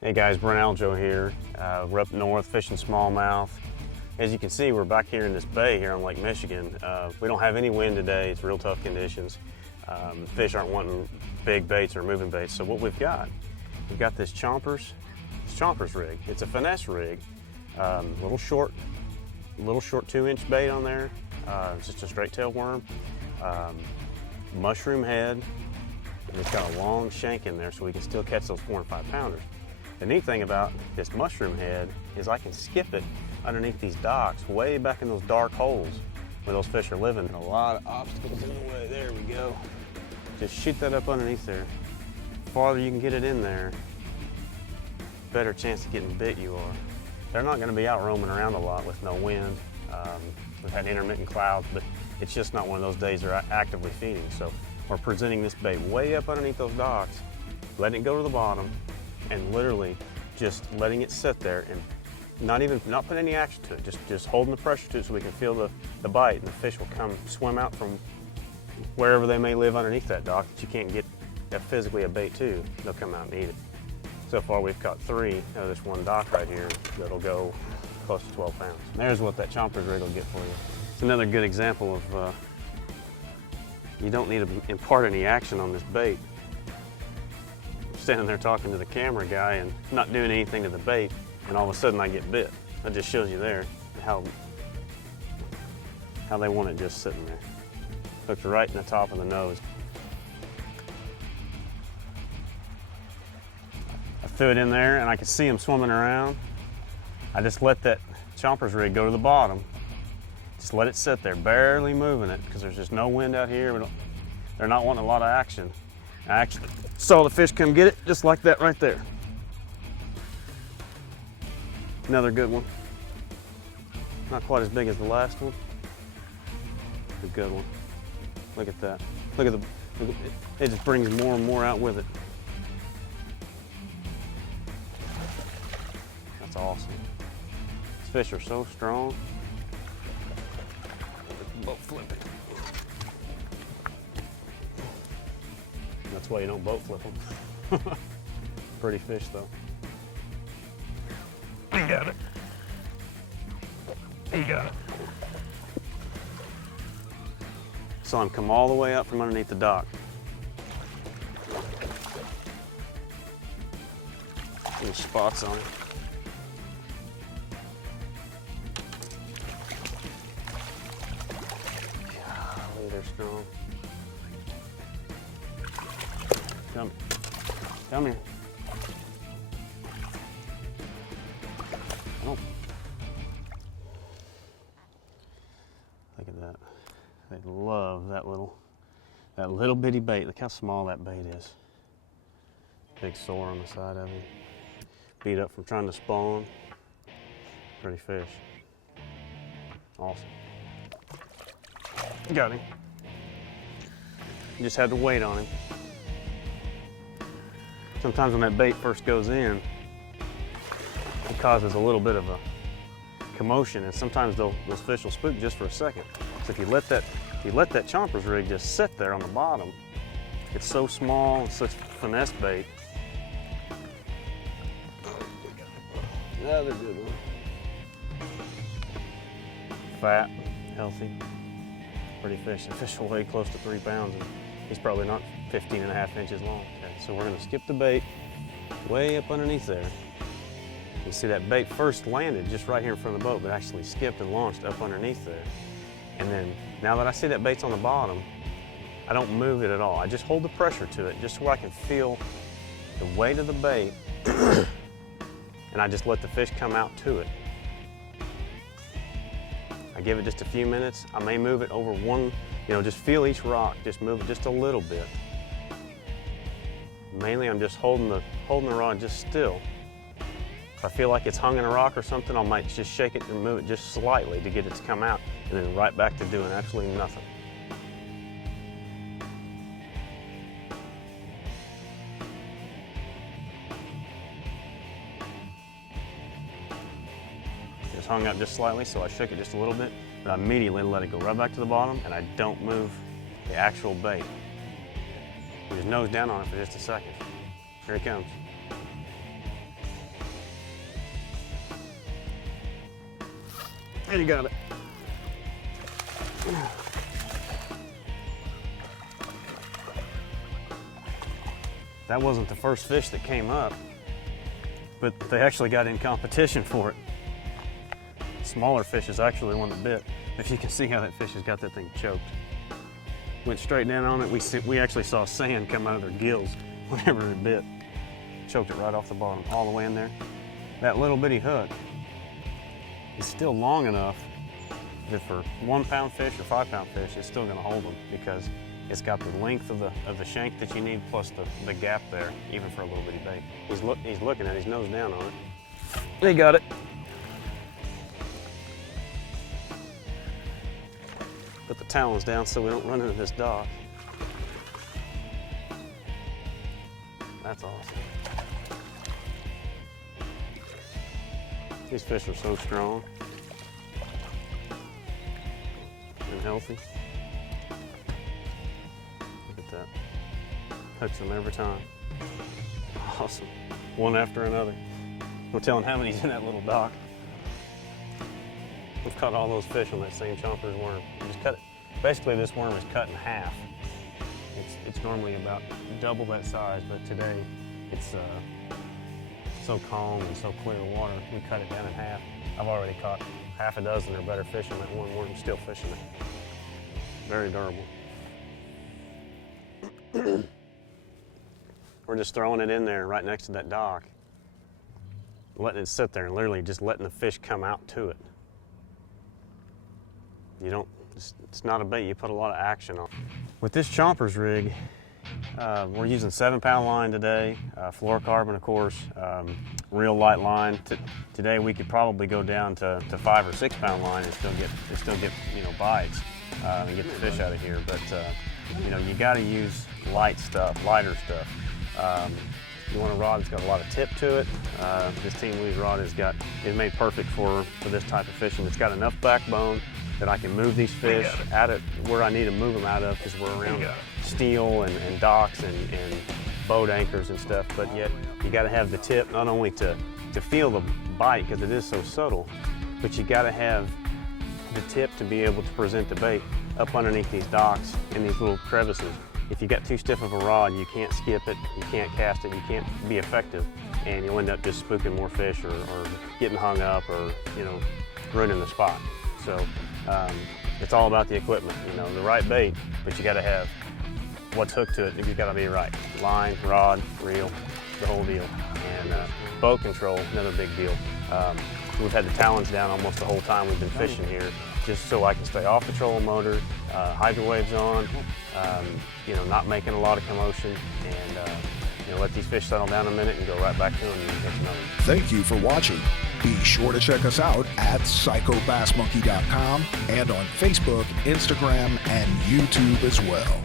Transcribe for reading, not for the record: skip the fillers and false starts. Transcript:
Hey guys, Brent Algeo here. We're up north fishing smallmouth. As you can see, we're back here in this bay here on Lake Michigan. We don't have any wind today. It's real tough conditions. Fish aren't wanting big baits or moving baits. So what we've got this Chompers Rig. It's a Finesse rig. Little short 2-inch bait on there. It's just a straight tail worm. Mushroom head. And it's got a long shank in there so we can still catch those 4 and 5 pounders. The neat thing about this mushroom head is I can skip it underneath these docks way back in those dark holes where those fish are living. A lot of obstacles in the way. There we go. Just shoot that up underneath there. The farther you can get it in there, better chance of getting bit you are. They're not going to be out roaming around a lot with no wind. We've had intermittent clouds, but it's just not one of those days they're actively feeding. So we're presenting this bait way up underneath those docks, letting it go to the bottom, and literally just letting it sit there and not put any action to it, just holding the pressure to it so we can feel the bite, and the fish will come swim out from wherever they may live underneath that dock that you can't get physically a bait to. They'll come out and eat it. So far we've caught 3 out of this one dock right here that'll go close to 12 pounds. And there's what that Chompers rig will get for you. It's another good example of you don't need to impart any action on this bait. Standing there talking to the camera guy and not doing anything to the bait, and all of a sudden I get bit. That just shows you there how they want it just sitting there. Hooked right in the top of the nose. I threw it in there and I could see him swimming around. I just let that Chompers rig go to the bottom. Just let it sit there, barely moving it, because there's just no wind out here. They're not wanting a lot of action. I actually saw the fish come get it just like that right there. Another good one. Not quite as big as the last one. A good one. Look at that. Look at it just brings more and more out with it. That's awesome. These fish are so strong. Boat flipping. That's why you don't boat flip them. Pretty fish though. He got it. He got it. Saw him come all the way up from underneath the dock. Any spots on him. Golly, they're strong. Come here. Oh. Look at that. They love that little bitty bait. Look how small that bait is. Big sore on the side of him. Beat up from trying to spawn. Pretty fish. Awesome. Got him. You just had to wait on him. Sometimes when that bait first goes in, it causes a little bit of a commotion, and sometimes those fish will spook just for a second. So if you let that Chompers rig just sit there on the bottom, it's so small and such finesse bait. Another good one. Fat, healthy, pretty fish. The fish will weigh close to 3 pounds, and he's probably not 15.5 inches long. Okay, so we're gonna skip the bait way up underneath there. You see that bait first landed just right here in front of the boat, but actually skipped and launched up underneath there. And then now that I see that bait's on the bottom, I don't move it at all. I just hold the pressure to it just so I can feel the weight of the bait, and I just let the fish come out to it. I give it just a few minutes. I may move it over one, just feel each rock, just move it just a little bit. Mainly I'm just holding the rod just still. If I feel like it's hung in a rock or something, I might just shake it and move it just slightly to get it to come out, and then right back to doing absolutely nothing. It's hung up just slightly, so I shook it just a little bit, but I immediately let it go right back to the bottom, and I don't move the actual bait. Just nose down on it for just a second. Here he comes. And you got it. That wasn't the first fish that came up, but they actually got in competition for it. Smaller fish is actually the one that bit. If you can see how that fish has got that thing choked. Went straight down on it. We actually saw sand come out of their gills whenever it bit. Choked it right off the bottom, all the way in there. That little bitty hook is still long enough that for 1 pound fish or 5 pound fish, it's still gonna hold them because it's got the length of the shank that you need plus the gap there, even for a little bitty bait. He's looking at it, he's nose down on it. He got it. Put the talons down so we don't run into this dock. That's awesome. These fish are so strong and healthy. Look at that. Hooks them every time. Awesome. One after another. No telling how many's in that little dock. We've caught all those fish on that same Chompers worm. We just cut it. Basically, this worm is cut in half. It's normally about double that size, but today it's so calm and so clear water, we cut it down in half. I've already caught half a dozen or better fish on that one worm, still fishing it. Very durable. We're just throwing it in there right next to that dock, letting it sit there and literally just letting the fish come out to it. You don't, it's not a bait, you put a lot of action on. With this Chompers rig, we're using 7-pound line today, fluorocarbon of course, real light line. Today we could probably go down to 5 or 6 pound line and still get bites and get the fish out of here. But you got to use light stuff, lighter stuff. You want a rod that's got a lot of tip to it. This Team Lee's rod is made perfect for this type of fishing. It's got enough backbone that I can move these fish out of where I need to move them out of, because we're around steel and docks and boat anchors and stuff. But yet you got to have the tip not only to feel the bite, because it is so subtle, but you got to have the tip to be able to present the bait up underneath these docks and these little crevices. If you got too stiff of a rod, you can't skip it, you can't cast it, you can't be effective, and you'll end up just spooking more fish or getting hung up or ruining the spot. So it's all about the equipment, the right bait, but you got to have what's hooked to it. You got to be right. Line, rod, reel, the whole deal. And boat control, another big deal. We've had the talons down almost the whole time we've been fishing here, just so I can stay off the trolling motor, hydro waves on, not making a lot of commotion, and let these fish settle down a minute and go right back to them and catch another. Thank you for watching. Be sure to check us out at psychobassmonkey.com and on Facebook, Instagram, and YouTube as well.